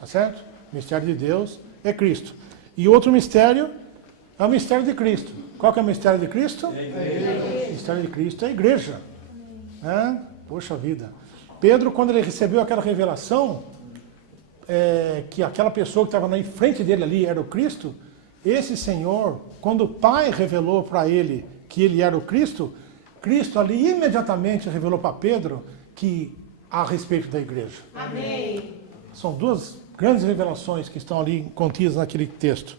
Tá certo? O mistério de Deus é Cristo. E outro mistério é o mistério de Cristo. Qual que é o mistério de Cristo? O mistério de Cristo é a igreja. Poxa vida. Pedro, quando ele recebeu aquela revelação, que aquela pessoa que estava na frente dele ali era o Cristo, esse Senhor, quando o Pai revelou para ele que ele era o Cristo, Cristo ali imediatamente revelou para Pedro que a respeito da igreja. Amém. São duas grandes revelações que estão ali contidas naquele texto.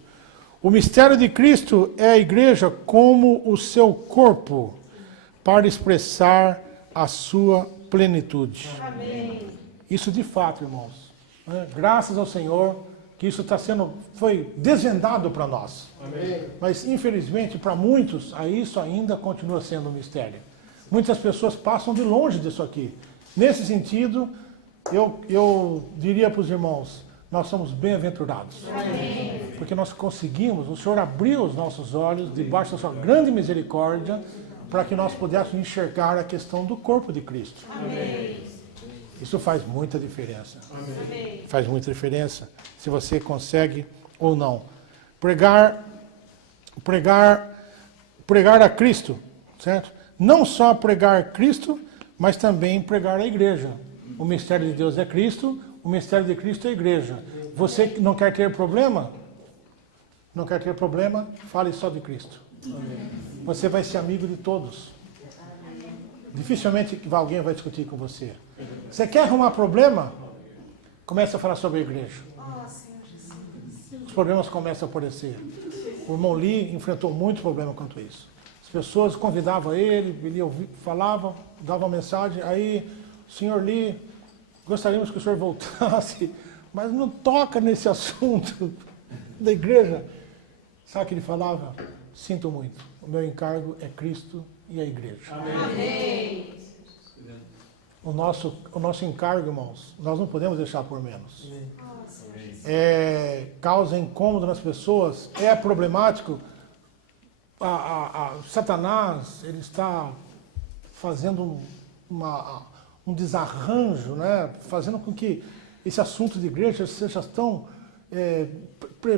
O mistério de Cristo é a igreja como o seu corpo para expressar a sua plenitude. Amém. Isso de fato, irmãos. Graças ao Senhor que isso foi desvendado para nós. Amém. Mas infelizmente para muitos, isso ainda continua sendo um mistério. Muitas pessoas passam de longe disso aqui. Nesse sentido, eu diria para os irmãos, nós somos bem-aventurados. Porque nós conseguimos, o Senhor abriu os nossos olhos, debaixo da sua grande misericórdia, para que nós pudéssemos enxergar a questão do corpo de Cristo. Amém. Isso faz muita diferença. Amém. Faz muita diferença, se você consegue ou não. Pregar a Cristo, certo? Não só pregar Cristo, mas também pregar a igreja. O mistério de Deus é Cristo, o mistério de Cristo é a igreja. Você não quer ter problema? Não quer ter problema? Fale só de Cristo. Você vai ser amigo de todos. Dificilmente alguém vai discutir com você. Você quer arrumar problema? Comece a falar sobre a igreja. Os problemas começam a aparecer. O irmão Lee enfrentou muito problema quanto a isso. As pessoas convidavam ele falava, dava uma mensagem, aí, senhor Lee, gostaríamos que o senhor voltasse, mas não toca nesse assunto da igreja. Sabe o que ele falava? Sinto muito, o meu encargo é Cristo e a igreja. Amém. O nosso encargo, irmãos, nós não podemos deixar por menos. Causa incômodo nas pessoas, é problemático. Satanás, ele está fazendo um desarranjo, né? Fazendo com que esse assunto de igreja seja tão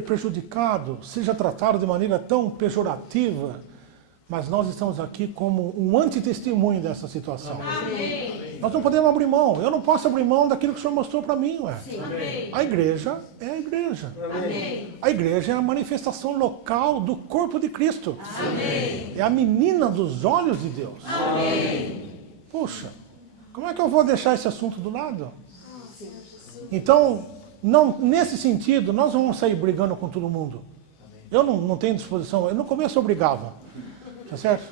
prejudicado, seja tratado de maneira tão pejorativa, mas nós estamos aqui como um antitestemunho dessa situação. Amém. Nós não podemos abrir mão, eu não posso abrir mão daquilo que o Senhor mostrou para mim. Amém. A igreja é a igreja. Amém. A igreja é a manifestação local do corpo de Cristo. Amém. É a menina dos olhos de Deus. Amém. Puxa, como é que eu vou deixar esse assunto do lado? Então, nesse sentido, nós não vamos sair brigando com todo mundo. Eu não tenho disposição, eu no começo eu brigava. Tá certo?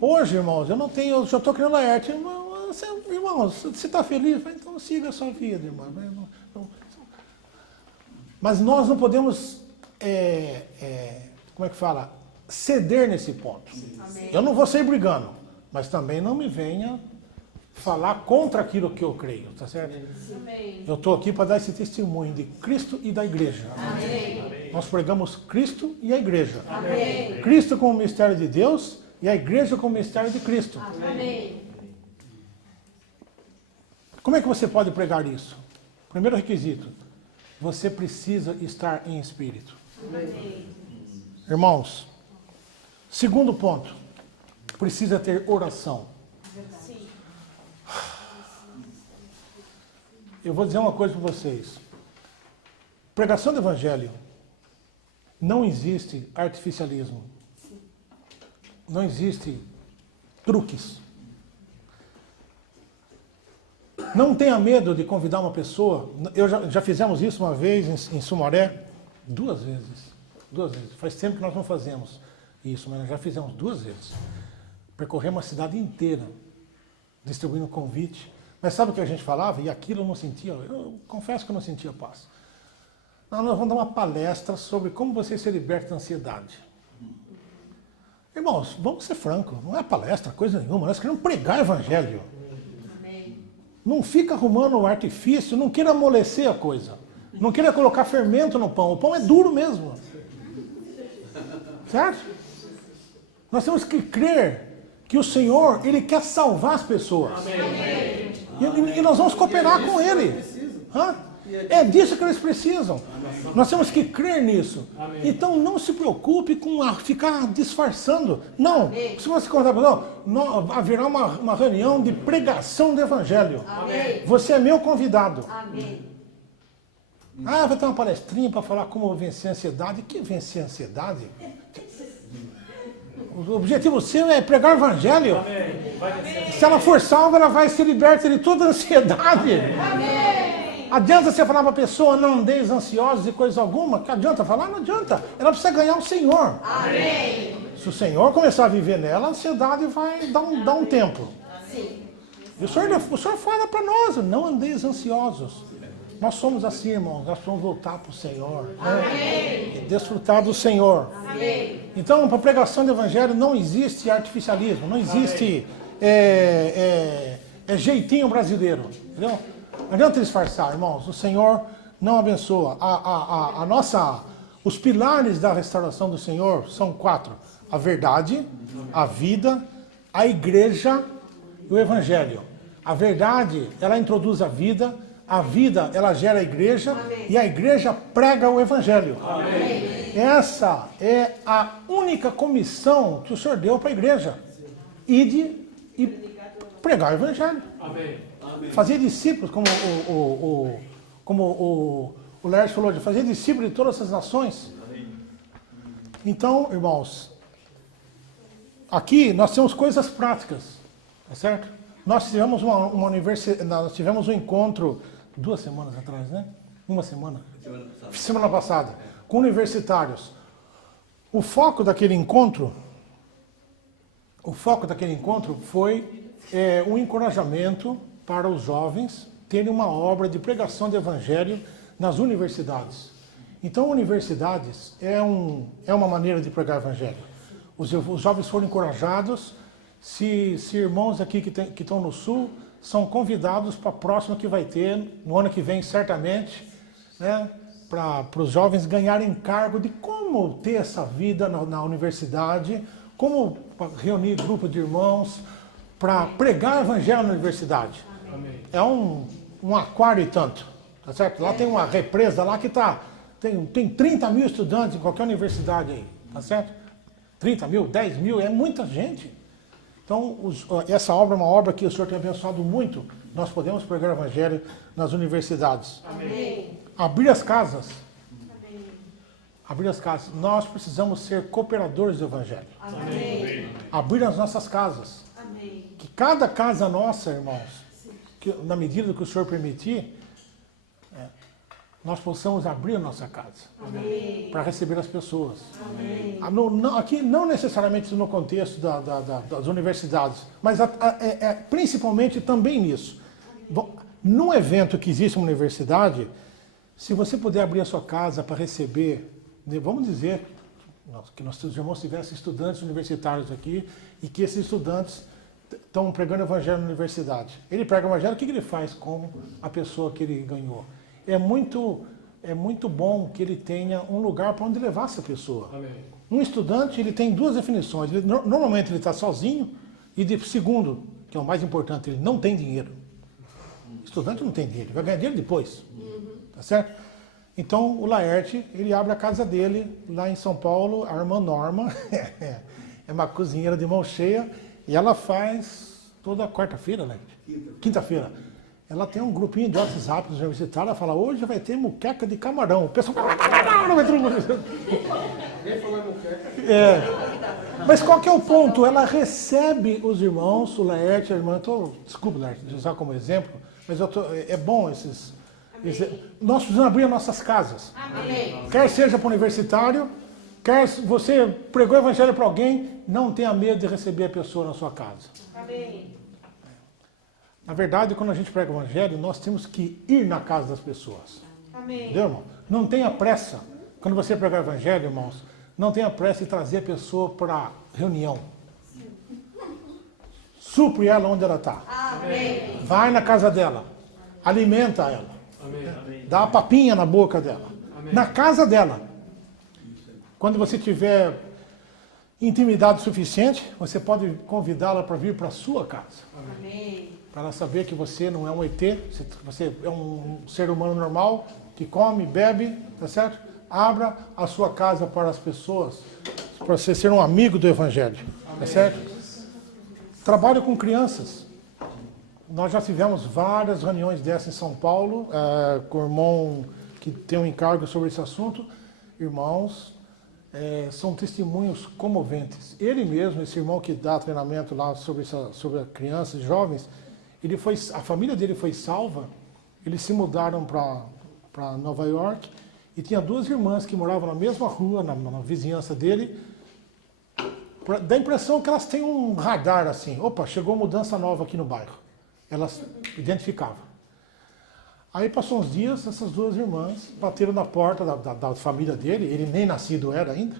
Hoje, irmãos, eu já estou criando Laerte. Irmãos, você está feliz? Então siga a sua vida, irmão. Mas nós não podemos, como é que fala? Ceder nesse ponto. Amém. Eu não vou sair brigando, mas também não me venha falar contra aquilo que eu creio, tá certo? Amém. Eu estou aqui para dar esse testemunho de Cristo e da igreja. Amém. Nós pregamos Cristo e a igreja. Amém. Cristo como mistério de Deus e a igreja como mistério de Cristo. Amém. Como é que você pode pregar isso? Primeiro requisito, você precisa estar em espírito. Amém. Irmãos, segundo ponto, precisa ter oração. Sim. Eu vou dizer uma coisa para vocês. Pregação do evangelho, não existe artificialismo. Não existe truques. Não tenha medo de convidar uma pessoa. Já fizemos isso uma vez em Sumaré, duas vezes. Faz tempo que nós não fazemos isso, mas nós já fizemos 2 vezes. Percorremos a cidade inteira, distribuindo convite. Mas sabe o que a gente falava? E aquilo eu não sentia, eu confesso que eu não sentia paz. Nós vamos dar uma palestra sobre como você se liberta da ansiedade. Irmãos, vamos ser francos, não é palestra, coisa nenhuma, nós queremos pregar evangelho. Amém. Não fica arrumando um artifício, não queira amolecer a coisa. Não queira colocar fermento no pão, o pão é duro mesmo. Certo? Nós temos que crer que o Senhor, Ele quer salvar as pessoas. Amém. E nós vamos cooperar com Ele. Hã? É disso que eles precisam. Nós temos que crer nisso. Então não se preocupe com ficar disfarçando. Não. Se você contar para não, haverá uma reunião de pregação do Evangelho. Você é meu convidado. Ah, vai ter uma palestrinha para falar como vencer a ansiedade. Que vencer a ansiedade? O objetivo seu é pregar o Evangelho. Se ela for salva, ela vai ser liberta de toda a ansiedade. Adianta você falar para a pessoa, não andeis ansiosos de coisa alguma? Que adianta falar? Não adianta. Ela precisa ganhar o Senhor. Se o Senhor começar a viver nela, a ansiedade vai dar um tempo. E o Senhor fala para nós, não andeis ansiosos. Nós somos assim, irmãos, nós vamos voltar para o Senhor. Né? E desfrutar do Senhor. Então, para a pregação do Evangelho não existe artificialismo, não existe jeitinho brasileiro. Entendeu? Não adianta disfarçar, irmãos. O Senhor não abençoa. Os pilares da restauração do Senhor são 4. A verdade, a vida, a igreja e o Evangelho. A verdade, ela introduz a vida, ela gera a igreja e a igreja prega o Evangelho. Essa é a única comissão que o Senhor deu para a igreja. Ide e pregar o Evangelho. Fazer discípulos, como o Lércio falou, de fazer discípulos de todas as nações. Então, irmãos, aqui nós temos coisas práticas, tá certo? Nós tivemos nós tivemos um encontro 2 semanas atrás, né? Uma semana. Semana passada, com universitários. O foco daquele encontro foi um encorajamento para os jovens terem uma obra de pregação do Evangelho nas universidades. Então, universidades é uma maneira de pregar o Evangelho. Os jovens foram encorajados. Se irmãos aqui que estão no Sul são convidados para a próxima que vai ter, no ano que vem, certamente, né, para os jovens ganharem encargo de como ter essa vida na universidade, como reunir grupo de irmãos para pregar o Evangelho na universidade. É um aquário e tanto, tá certo? Lá tem uma represa lá que tem 30 mil estudantes em qualquer universidade aí, tá certo? 30 mil, 10 mil, é muita gente. Então, essa obra é uma obra que o Senhor tem abençoado muito. Nós podemos pregar o Evangelho nas universidades. Abrir as casas. Abrir as casas. Nós precisamos ser cooperadores do Evangelho. Abrir as nossas casas. Que cada casa nossa, irmãos, que, na medida que o Senhor permitir, nós possamos abrir a nossa casa para receber as pessoas. Aqui não necessariamente no contexto das universidades, mas principalmente também nisso. Bom, num evento que existe uma universidade, se você puder abrir a sua casa para receber, vamos dizer que nossos irmãos tivessem estudantes universitários aqui e que esses estudantes estão pregando o Evangelho na universidade. Ele prega o Evangelho, o que ele faz com a pessoa que ele ganhou? É muito bom que ele tenha um lugar para onde levar essa pessoa. Um estudante, ele tem 2 definições. Normalmente ele está sozinho e, segundo, que é o mais importante, ele não tem dinheiro. O estudante não tem dinheiro, vai ganhar dinheiro depois. Tá certo? Então, o Laerte, ele abre a casa dele lá em São Paulo. A irmã Norma é uma cozinheira de mão cheia e ela faz toda quarta-feira, né? Quinta-feira. Ela tem um grupinho de WhatsApp dos universitários, ela fala, hoje vai ter muqueca de camarão. O pessoal Mas qual que é o ponto? Ela recebe os irmãos, o Laerte, a irmã, desculpa, Laerte, de usar como exemplo, mas é bom nós precisamos abrir as nossas casas. Quer seja para o universitário, quer você pregou o Evangelho para alguém, não tenha medo de receber a pessoa na sua casa. Na verdade, quando a gente prega o Evangelho, nós temos que ir na casa das pessoas. Entendeu, irmão? Não tenha pressa. Quando você pregar o Evangelho, irmãos, não tenha pressa em trazer a pessoa para a reunião. Supre ela onde ela está. Vai na casa dela. Alimenta ela. Dá a papinha na boca dela. Na casa dela. Quando você tiver intimidade suficiente, você pode convidá-la para vir para a sua casa. para ela saber que você não é um ET, você é um ser humano normal, que come, bebe, tá certo? Abra a sua casa para as pessoas, para você ser um amigo do Evangelho, tá certo? Trabalhe com crianças. Nós já tivemos várias reuniões dessas em São Paulo, com o irmão que tem um encargo sobre esse assunto. Irmãos, são testemunhos comoventes. Ele mesmo, esse irmão que dá treinamento lá sobre crianças e jovens, a família dele foi salva, eles se mudaram para Nova York, e tinha 2 irmãs que moravam na mesma rua, na vizinhança dele. Dá a impressão que elas têm um radar assim, opa, chegou mudança nova aqui no bairro. Elas identificavam. Aí passou uns dias, essas 2 irmãs bateram na porta da família dele, ele nem nascido era ainda.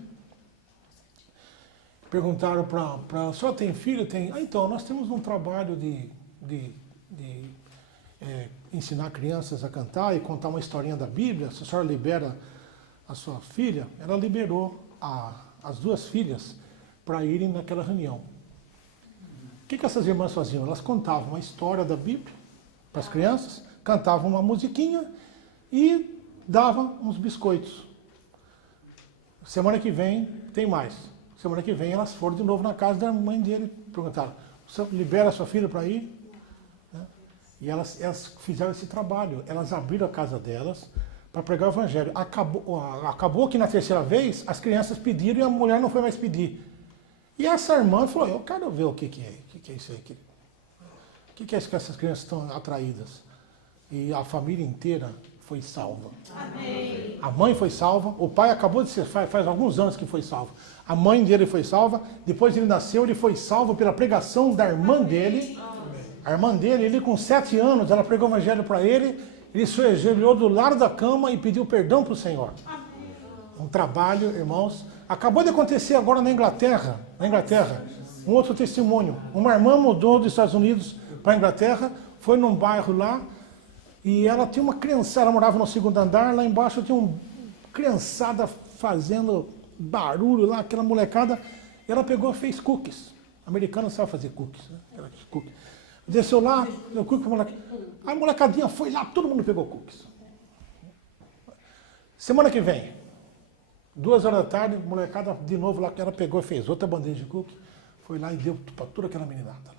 Perguntaram para a senhora tem filho? Tem. Então, nós temos um trabalho de ensinar crianças a cantar e contar uma historinha da Bíblia. Se a senhora libera a sua filha, ela liberou as 2 filhas para irem naquela reunião. O que essas irmãs faziam? Elas contavam uma história da Bíblia para as crianças, cantavam uma musiquinha e davam uns biscoitos. Semana que vem tem mais. Semana que vem elas foram de novo na casa da mãe dele, perguntaram, você libera a sua filha para ir? E elas fizeram esse trabalho, elas abriram a casa delas para pregar o Evangelho. Acabou que na terceira vez as crianças pediram e a mulher não foi mais pedir. E essa irmã falou, eu quero ver o que é isso aí. O que é isso que essas crianças estão atraídas? E a família inteira foi salva. Amém. A mãe foi salva, o pai acabou de ser, faz alguns anos que foi salvo. A mãe dele foi salva, depois ele nasceu, ele foi salvo pela pregação da irmã dele. A irmã dele, ele com 7 anos, ela pregou o Evangelho para ele, ele se ajoelhou do lado da cama e pediu perdão para o Senhor. Um trabalho, irmãos. Acabou de acontecer agora na Inglaterra, um outro testemunho. Uma irmã mudou dos Estados Unidos para a Inglaterra, foi num bairro lá, e ela tinha uma criançada, ela morava no 2º andar, lá embaixo tinha uma criançada fazendo barulho lá, aquela molecada, e ela pegou e fez cookies. A americana sabe fazer cookies, né? Cookies. Desceu lá, deu cookie para a molecada. A molecadinha foi lá, todo mundo pegou cookies. Semana que vem, 2 horas da tarde, a molecada de novo lá, que ela pegou e fez outra bandeja de cookie, foi lá e deu para toda aquela meninada lá.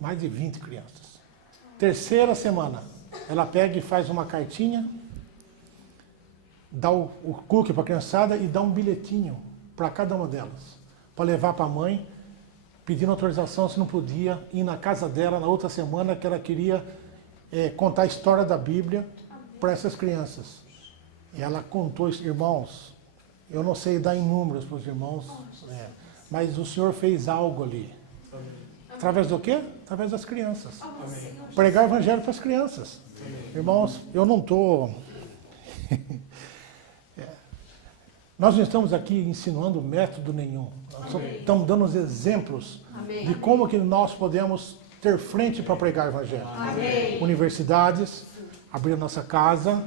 Mais de 20 crianças. Terceira semana, ela pega e faz uma cartinha, dá o cookie para a criançada e dá um bilhetinho para cada uma delas, para levar para a mãe, pedindo autorização se não podia ir na casa dela na outra semana, que ela queria contar a história da Bíblia para essas crianças. E ela contou, irmãos, eu não sei dar em números para os irmãos, mas o Senhor fez algo ali. Através do quê? Através das crianças. Pregar o Evangelho para as crianças. Irmãos, eu não estou... Nós não estamos aqui ensinando método nenhum. Nós estamos dando os exemplos de como que nós podemos ter frente para pregar o Evangelho. Amém. Universidades, abrir a nossa casa,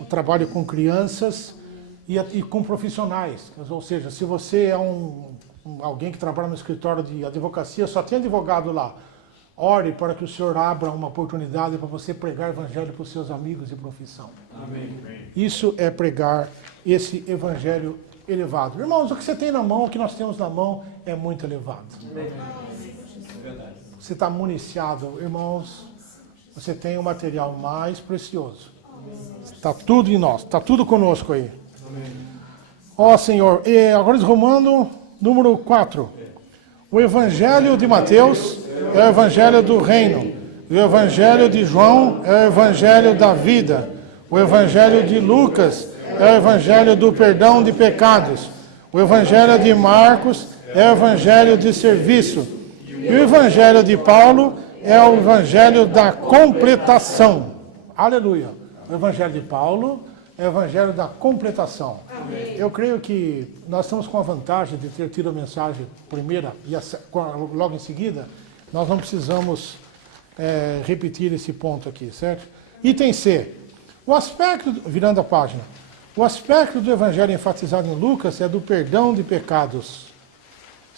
o trabalho com crianças e com profissionais. Ou seja, se você é alguém que trabalha no escritório de advocacia, só tem advogado lá, ore para que o Senhor abra uma oportunidade para você pregar o Evangelho para os seus amigos de profissão. Amém. Isso é pregar esse Evangelho elevado. Irmãos, o que você tem na mão, o que nós temos na mão é muito elevado. Amém. Você está municiado, irmãos, você tem o material mais precioso. Está tudo em nós, está tudo conosco aí. Ó Senhor, e agora Romano, número 4. O Evangelho de Mateus é o Evangelho do Reino. O Evangelho de João é o Evangelho da vida. O Evangelho de Lucas é o Evangelho do perdão de pecados. O Evangelho de Marcos é o Evangelho de serviço. E o Evangelho de Paulo é o Evangelho da completação. Aleluia. O Evangelho de Paulo é o Evangelho da completação. Amém. Eu creio que nós estamos com a vantagem de ter tido a mensagem primeira e logo em seguida, nós não precisamos repetir esse ponto aqui, certo? Item C. O aspecto, virando a página, o aspecto do Evangelho enfatizado em Lucas é do perdão de pecados.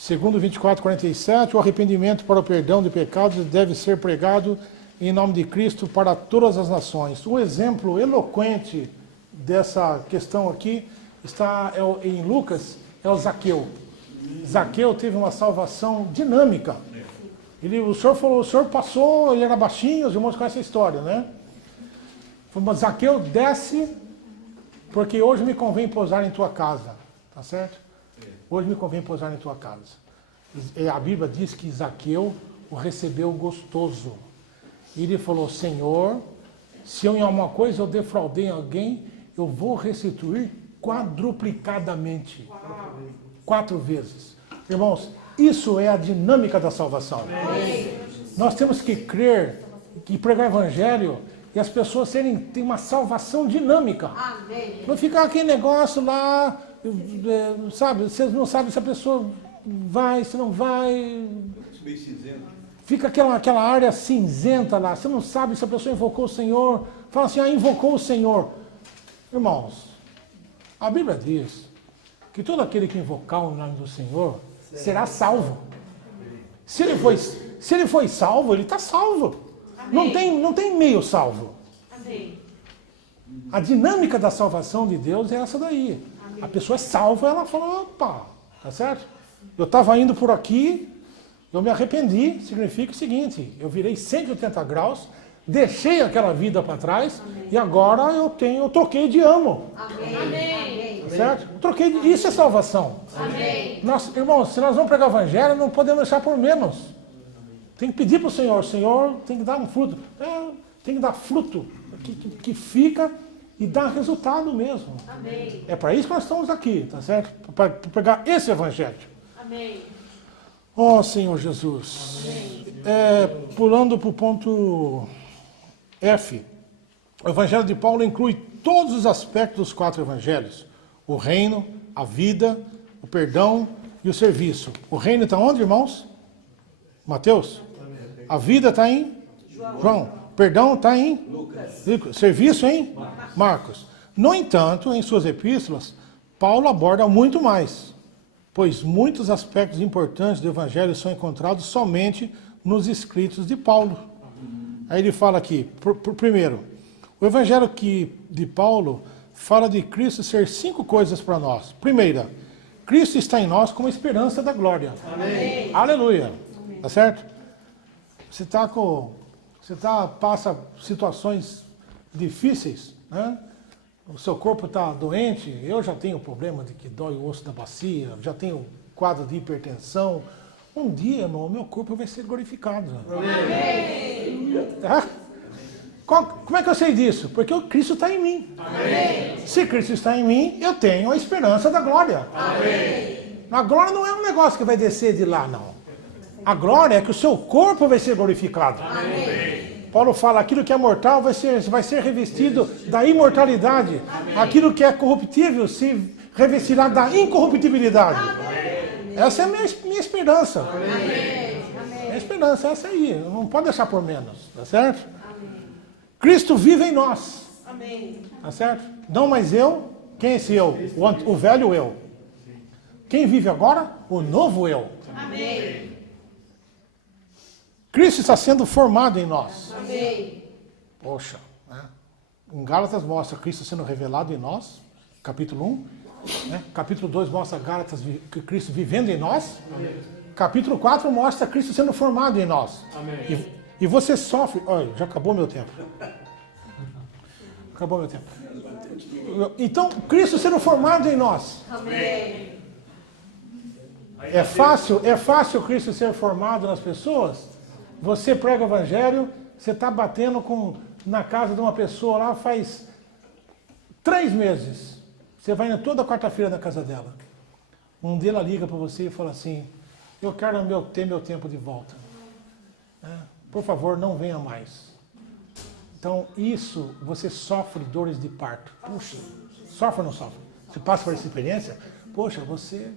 Segundo 24:47, o arrependimento para o perdão de pecados deve ser pregado em nome de Cristo para todas as nações. Um exemplo eloquente dessa questão aqui está em Lucas, é o Zaqueu. Zaqueu teve uma salvação dinâmica. O senhor passou, ele era baixinho, os irmãos conhecem a história, né? Falou, Zaqueu, desce, porque hoje me convém pousar em tua casa. Tá certo? Hoje me convém pousar em tua casa. E a Bíblia diz que Zaqueu o recebeu gostoso. E ele falou, Senhor, se eu em alguma coisa eu defraudei alguém, eu vou restituir quadruplicadamente. 4 vezes. Irmãos, isso é a dinâmica da salvação. Nós temos que crer e pregar o evangelho e as pessoas terem uma salvação dinâmica. Não ficar aquele negócio lá, sabe, vocês não sabem se a pessoa vai, se não vai. Fica aquela área cinzenta lá, você não sabe se a pessoa invocou o Senhor. Fala assim, invocou o Senhor. Irmãos, a Bíblia diz que todo aquele que invocar o nome do Senhor será salvo. Se ele foi salvo, ele está salvo. Não tem meio salvo. Amém. A dinâmica da salvação de Deus é essa daí. Amém. A pessoa é salva, ela fala, opa, tá certo? Eu estava indo por aqui, eu me arrependi, significa o seguinte, eu virei 180 graus, deixei aquela vida para trás, amém, e agora eu troquei de amo. Amém. Tá certo? Isso é salvação. Amém. Irmãos, se nós vamos pregar o evangelho, não podemos deixar por menos. Tem que pedir para o Senhor tem que dar um fruto. Tem que dar fruto que fica e dá resultado mesmo. Amém. É para isso que nós estamos aqui, tá certo? Para pregar esse evangelho. Amém. Ó Senhor Jesus. Amém. Pulando para o ponto F. O evangelho de Paulo inclui todos os aspectos dos 4 evangelhos. O reino, a vida, o perdão e o serviço. O reino está onde, irmãos? Mateus? A vida está em João. Perdão está em Lucas. Serviço em Marcos. No entanto, em suas epístolas, Paulo aborda muito mais, pois muitos aspectos importantes do Evangelho são encontrados somente nos escritos de Paulo. Aí ele fala aqui, primeiro, o Evangelho de Paulo fala de Cristo ser 5 coisas para nós. Primeira, Cristo está em nós como esperança da glória. Amém. Aleluia. Tá certo? Você passa situações difíceis, né? O seu corpo está doente, eu já tenho problema de que dói o osso da bacia, já tenho quadro de hipertensão. Um dia, irmão, meu corpo vai ser glorificado. Amém. Tá? Como é que eu sei disso? Porque o Cristo está em mim. Amém. Se Cristo está em mim, eu tenho a esperança da glória. Amém. A glória não é um negócio que vai descer de lá, não. A glória é que o seu corpo vai ser glorificado. Amém. Paulo fala, aquilo que é mortal vai ser revestido da imortalidade. Amém. Aquilo que é corruptível se revestirá da incorruptibilidade. Amém. Essa é a minha esperança. Amém. Minha esperança é essa aí. Não pode deixar por menos. Tá certo? Amém. Cristo vive em nós. Amém. Tá certo? Não mais eu. Quem é esse eu? O velho eu. Quem vive agora? O novo eu. Amém. Cristo está sendo formado em nós. Amém. Poxa, né? Em Gálatas mostra Cristo sendo revelado em nós, capítulo 1. Né? Capítulo 2 mostra Gálatas, Cristo vivendo em nós. Amém. Capítulo 4 mostra Cristo sendo formado em nós. Amém. E você sofre... Olha, já acabou meu tempo. Acabou meu tempo. Então, Cristo sendo formado em nós. Amém. É fácil Cristo ser formado nas pessoas? Você prega o evangelho, você está batendo na casa de uma pessoa lá faz 3 meses. Você vai indo toda quarta-feira na casa dela. Um dia ela liga para você e fala assim, eu quero ter meu tempo de volta. Por favor, não venha mais. Então, isso, você sofre dores de parto. Puxa, sofre ou não sofre? Você passa por essa experiência? Poxa, você,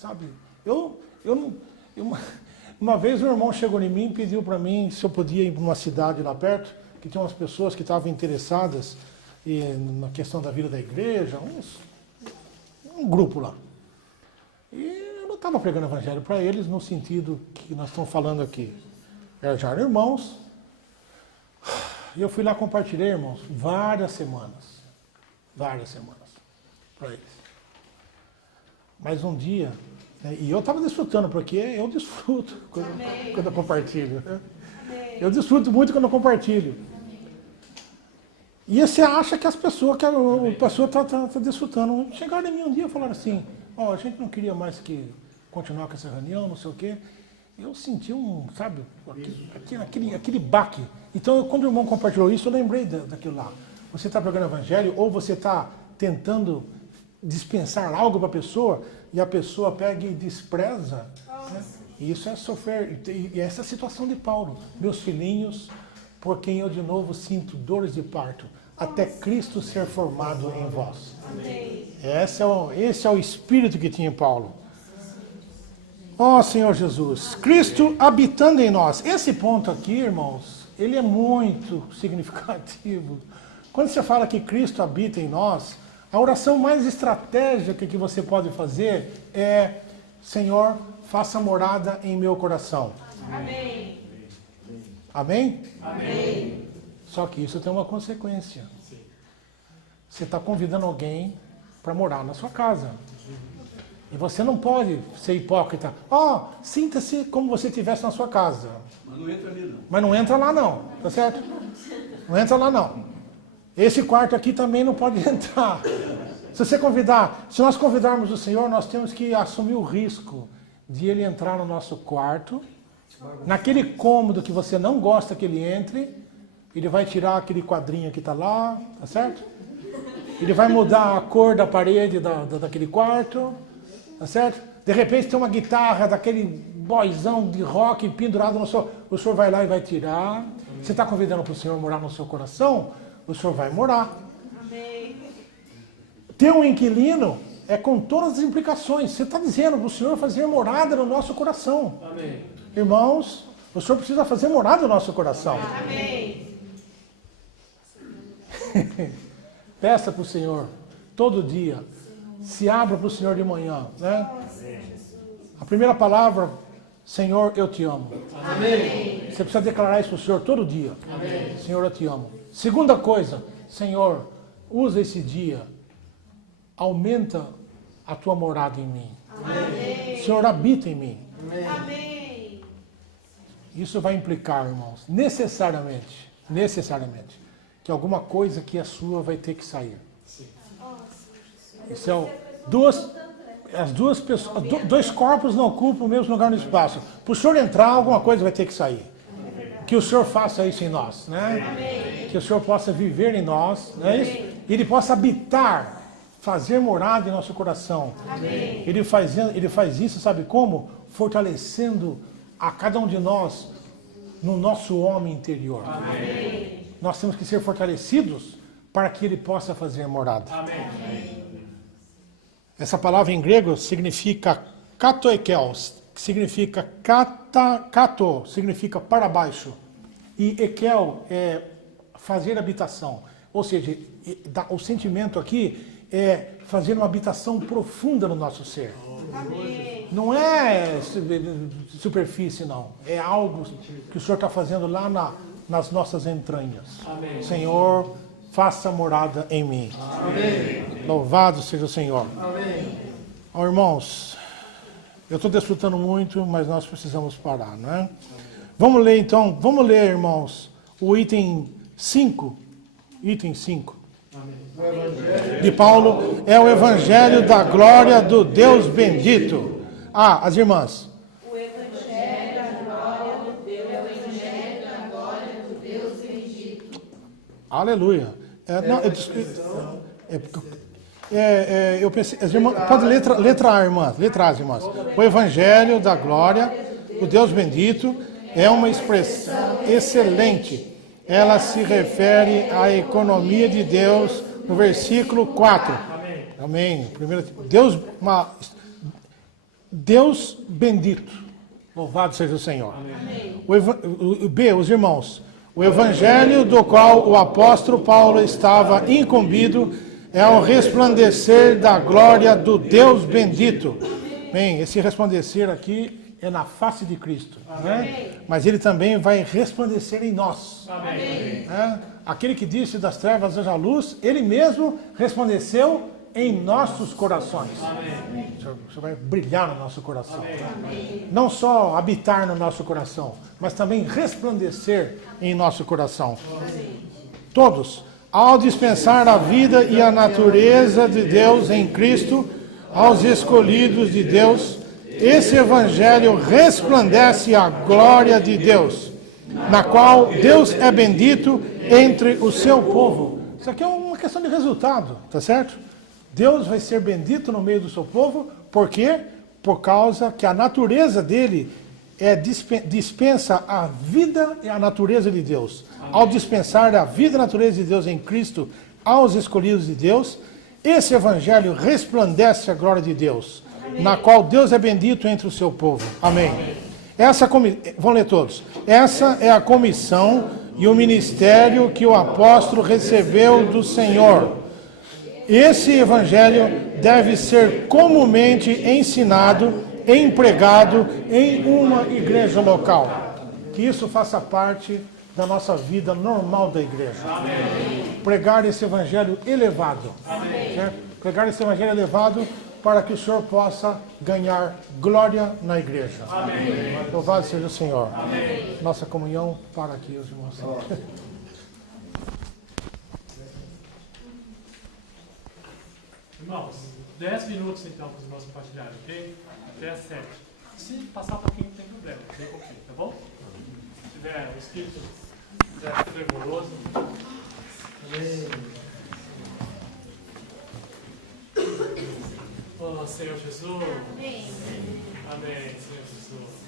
sabe, uma vez um irmão chegou em mim e pediu para mim se eu podia ir para uma cidade lá perto, que tinha umas pessoas que estavam interessadas na questão da vida da igreja, um grupo lá. E eu Estava pregando o evangelho para eles no sentido que nós estamos falando aqui. Eles já eram irmãos. E eu fui lá compartilhar, irmãos, várias semanas para eles. Mas um dia, né, e eu estava desfrutando, porque eu desfruto quando eu compartilho. Né? Eu desfruto muito quando eu compartilho. E você acha que a pessoa está desfrutando. Chegaram em mim um dia e falaram assim, a gente não queria mais que continuar com essa reunião, não sei o quê. Eu senti aquele baque. Então, quando o irmão compartilhou isso, eu lembrei daquilo lá. Você está pregando o evangelho, ou você está tentando dispensar algo para a pessoa, e a pessoa pega e despreza. Né? E isso é sofrer. E essa é a situação de Paulo. Meus filhinhos, por quem eu de novo sinto dores de parto, até Cristo ser formado em vós. Esse é o espírito que tinha Paulo. Senhor Jesus, Cristo habitando em nós. Esse ponto aqui, irmãos, ele é muito significativo. Quando você fala que Cristo habita em nós, a oração mais estratégica que você pode fazer é: Senhor, faça morada em meu coração. Amém. Amém? Amém. Só que isso tem uma consequência. Você está convidando alguém para morar na sua casa. E você não pode ser hipócrita. Sinta-se como você estivesse na sua casa. Mas não entra ali, não. Mas não entra lá, não. Tá certo? Não entra lá, não. Esse quarto aqui também não pode entrar. Se nós convidarmos o Senhor, nós temos que assumir o risco de Ele entrar no nosso quarto, naquele cômodo que você não gosta que Ele entre. Ele vai tirar aquele quadrinho que está lá, tá certo? Ele vai mudar a cor da parede daquele quarto. Tá certo? De repente tem uma guitarra daquele boyzão de rock pendurado no seu... O senhor vai lá e vai tirar. Você está convidando para o Senhor morar no seu coração? O senhor vai morar. Amém. Ter um inquilino é com todas as implicações. Você está dizendo para o Senhor fazer morada no nosso coração. Amém. Irmãos, o senhor precisa fazer morada no nosso coração. Amém. Peça para o Senhor todo dia. Se abra para o Senhor de manhã, né? A primeira palavra, Senhor, eu te amo. Amém. Você precisa declarar isso para o Senhor todo dia. Amém. Senhor, eu te amo. Segunda coisa, Senhor, usa esse dia, aumenta a tua morada em mim. Amém. Senhor, habita em mim. Amém. Isso vai implicar, irmãos, necessariamente, que alguma coisa que é sua vai ter que sair. Isso é as duas pessoas, dois corpos não ocupam o mesmo lugar no espaço. Para o Senhor entrar, alguma coisa vai ter que sair. Que o Senhor faça isso em nós, né? Amém. Que o Senhor possa viver em nós, né? E Ele possa habitar, fazer morada em nosso coração. Amém. Ele faz isso, sabe como? Fortalecendo a cada um de nós no nosso homem interior. Amém. Nós temos que ser fortalecidos para que Ele possa fazer morada. Amém. Essa palavra em grego significa katoekeos, que significa kato, significa para baixo. E ekel é fazer habitação. Ou seja, o sentimento aqui é fazer uma habitação profunda no nosso ser. Amém. Não é superfície, não. É algo que o Senhor está fazendo lá nas nossas entranhas. Amém. Senhor, faça morada em mim. Amém. Louvado seja o Senhor. Amém. Irmãos, eu estou desfrutando muito, mas nós precisamos parar, não é? Vamos ler então, irmãos, o item 5. Item 5. De Paulo é o Evangelho da glória do Deus bendito. As irmãs. O Evangelho da glória do Deus. É o Evangelho da glória do Deus bendito. Aleluia. Eu pensei, as irmãs, pode letrar, irmãs, letrar as irmãs. O Evangelho da glória do Deus bendito é uma expressão excelente. Ela se refere à economia de Deus no versículo 4. Amém. Deus bendito. Louvado seja o Senhor. Amém. Os irmãos. O evangelho do qual o apóstolo Paulo estava incumbido é o resplandecer da glória do Deus bendito, Bem, esse resplandecer aqui é na face de Cristo, né? Mas ele também vai resplandecer em nós. Né? Aquele que disse das trevas haja luz, ele mesmo resplandeceu em nossos corações. Você vai brilhar no nosso coração. Não só habitar no nosso coração, mas também resplandecer em nosso coração. Todos, ao dispensar a vida e a natureza de Deus em Cristo, aos escolhidos de Deus, esse evangelho resplandece a glória de Deus, na qual Deus é bendito entre o seu povo. Isso aqui é uma questão de resultado, tá certo? Deus vai ser bendito no meio do seu povo, por quê? Por causa que a natureza dele dispensa a vida e a natureza de Deus. Ao dispensar a vida e a natureza de Deus em Cristo aos escolhidos de Deus, esse evangelho resplandece a glória de Deus, na qual Deus é bendito entre o seu povo. Amém. Vamos ler todos. Essa é a comissão e o ministério que o apóstolo recebeu do Senhor. Esse evangelho deve ser comumente ensinado e empregado em uma igreja local. Que isso faça parte da nossa vida normal da igreja. Amém. Pregar esse evangelho elevado. Certo? Pregar esse evangelho elevado para que o Senhor possa ganhar glória na igreja. Amém. Louvado seja o Senhor. Amém. Nossa comunhão para aqui, os irmãos. Irmãos, 10 minutos então para os irmãos compartilharem, ok? Até às 7. Se passar um pouquinho, não tem problema, bem pouquinho, tá bom? Se tiver o espírito fervoroso. Oh, Senhor Jesus. Amém. Amém, Senhor Jesus.